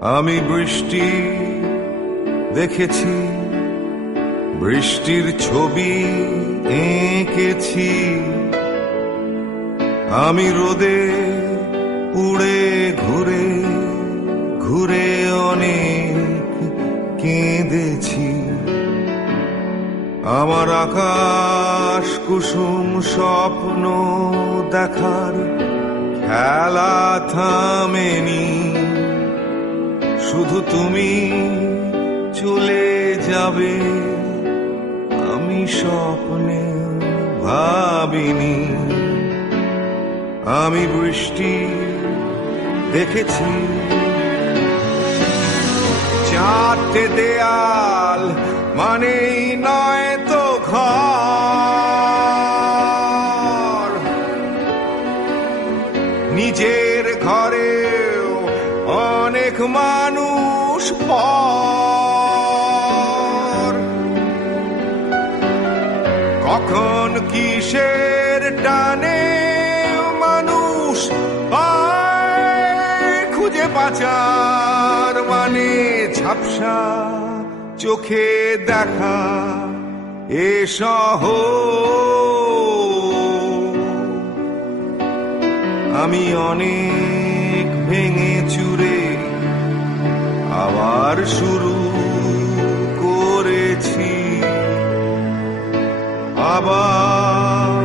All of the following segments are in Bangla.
আমি বৃষ্টি দেখেছি, বৃষ্টির ছবি এঁকেছি। আমি রোদে উড়ে ঘুরে ঘুরে অনেক কেঁদেছি। আমার আকাশ কুসুম স্বপ্ন দেখার খেলা থামেনি। শুধু তুমি চলে যাবে। আমি স্বপ্নে ভাবিনি। আমি বৃষ্টি দেখেছি। চারটে দেয়াল মানেই নয় মানুষ পর কখন কিসের টানে মানুষ খুঁজে পাচার মানে ঝাপসা চোখে দেখা এ আমি অনেক ভেঙে চুরে আবার শুরু করেছি। আবার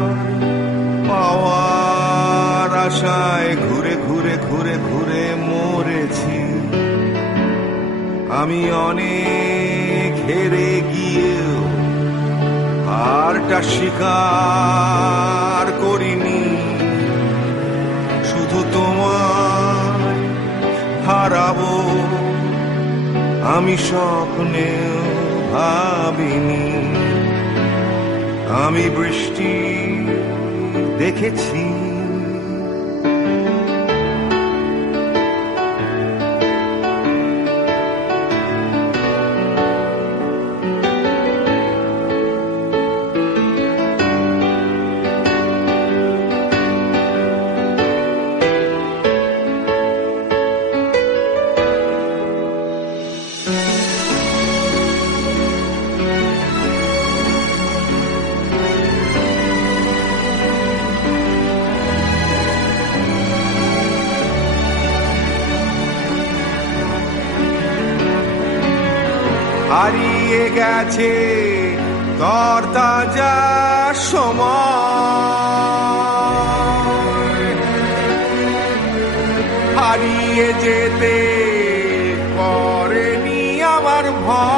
পাওয়ার আশায় ঘুরে ঘুরে ঘুরে ঘুরে মরেছি। আমি অনেক হেরে গিয়েও হারটা স্বীকার আমি স্বপ্নে ভাবিনি। আমি বৃষ্টি দেখেছি। হারিয়ে গেছে তর তাজা সময়। হারিয়ে যেতে করেনি আমার ভয়।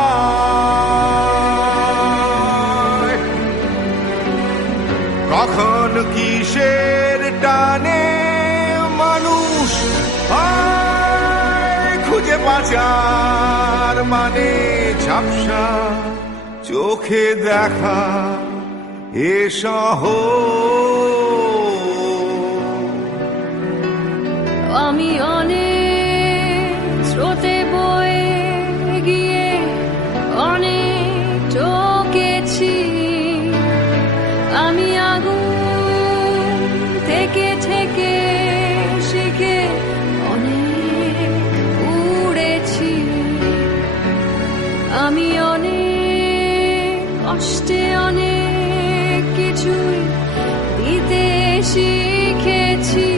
কখন কিসের টানে মানুষ খুঁজে বাঁচার মানে ঝাপসা চোখে দেখা এ আমি অনেক স্রোতে বয়ে গিয়ে অনেক ঠকেছি। আমি আগুন আমি অনেক কষ্টে অনেক কিছুই দিতে শিখেছি।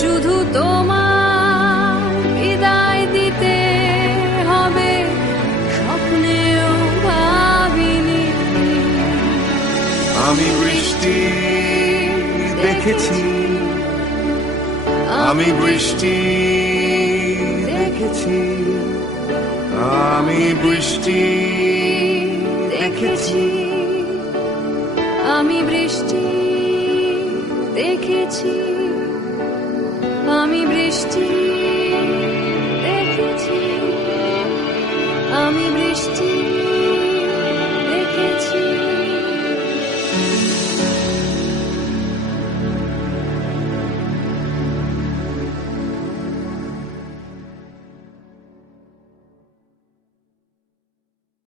শুধু তোমার বিদায় দিতে হবে, স্বপ্নেও ভাবিনি। আমি বৃষ্টি দেখেছি। আমি বৃষ্টি দেখেছি। আমি বৃষ্টি দেখেছি। আমি বৃষ্টি দেখেছি। আমি বৃষ্টি দেখেছি। আমি বৃষ্টি